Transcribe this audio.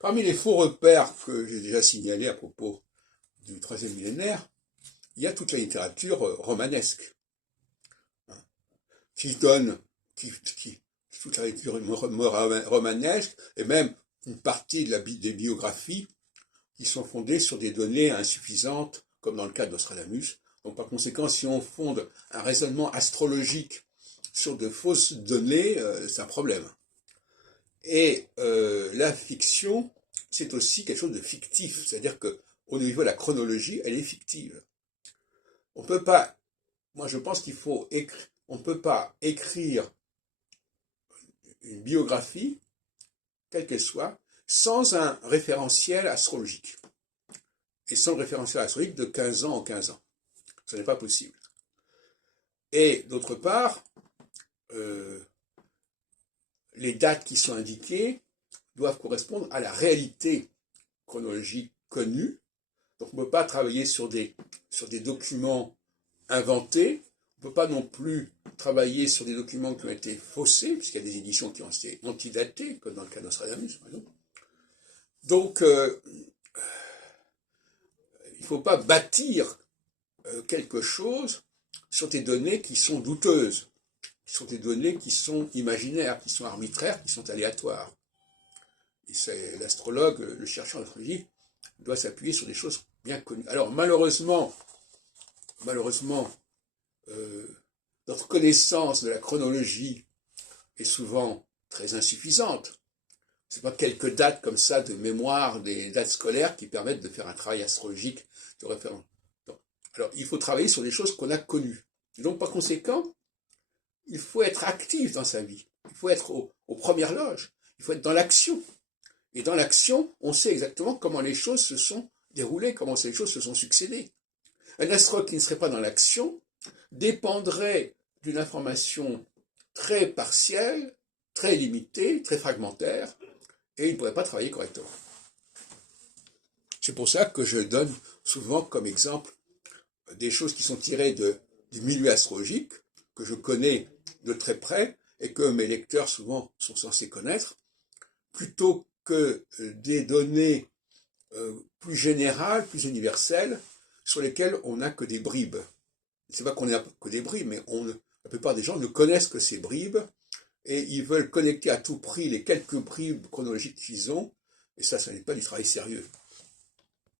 Parmi les faux repères que j'ai déjà signalés à propos du troisième millénaire, il y a toute la littérature romanesque, hein, qui donne, qui- toute la littérature romanesque, et même une partie des biographies qui sont fondées sur des données insuffisantes, comme dans le cas de Nostradamus. Donc par conséquent, si on fonde un raisonnement astrologique sur de fausses données, c'est un problème. Et la fiction, c'est aussi quelque chose de fictif, c'est-à-dire que au niveau de la chronologie, elle est fictive. On peut pas, moi je pense qu'il faut écrire, on ne peut pas écrire une biographie, quelle qu'elle soit, sans un référentiel astrologique. Et sans le référentiel astrologique de 15 ans en 15 ans. Ce n'est pas possible. Et d'autre part, euh, les dates qui sont indiquées doivent correspondre à la réalité chronologique connue. Donc on ne peut pas travailler sur des documents inventés. On ne peut pas non plus travailler sur des documents qui ont été faussés, puisqu'il y a des éditions qui ont été antidatées, comme dans le cas de Nostradamus, par exemple. Donc, il ne faut pas bâtir quelque chose sur des données qui sont douteuses, qui sont des données qui sont imaginaires, qui sont arbitraires, qui sont aléatoires. Et c'est l'astrologue, le chercheur d'astrologie, doit s'appuyer sur des choses bien connues. Alors malheureusement, euh, notre connaissance de la chronologie est souvent très insuffisante. Ce n'est pas quelques dates comme ça de mémoire, des dates scolaires qui permettent de faire un travail astrologique de référence. Alors il faut travailler sur des choses qu'on a connues. Et donc par conséquent, il faut être actif dans sa vie. Il faut être aux premières loges. Il faut être dans l'action. Et dans l'action, on sait exactement comment les choses se sont déroulées, comment les choses se sont succédées. Un astrologue qui ne serait pas dans l'action dépendrait d'une information très partielle, très limitée, très fragmentaire, et il ne pourrait pas travailler correctement. C'est pour ça que je donne souvent comme exemple des choses qui sont tirées du milieu astrologique, que je connais de très près, et que mes lecteurs souvent sont censés connaître, plutôt que des données plus générales, plus universelles, sur lesquelles on n'a que des bribes. C'est pas qu'on n'a que des bribes, mais la plupart des gens ne connaissent que ces bribes, et ils veulent connecter à tout prix les quelques bribes chronologiques qu'ils ont, et ça n'est pas du travail sérieux.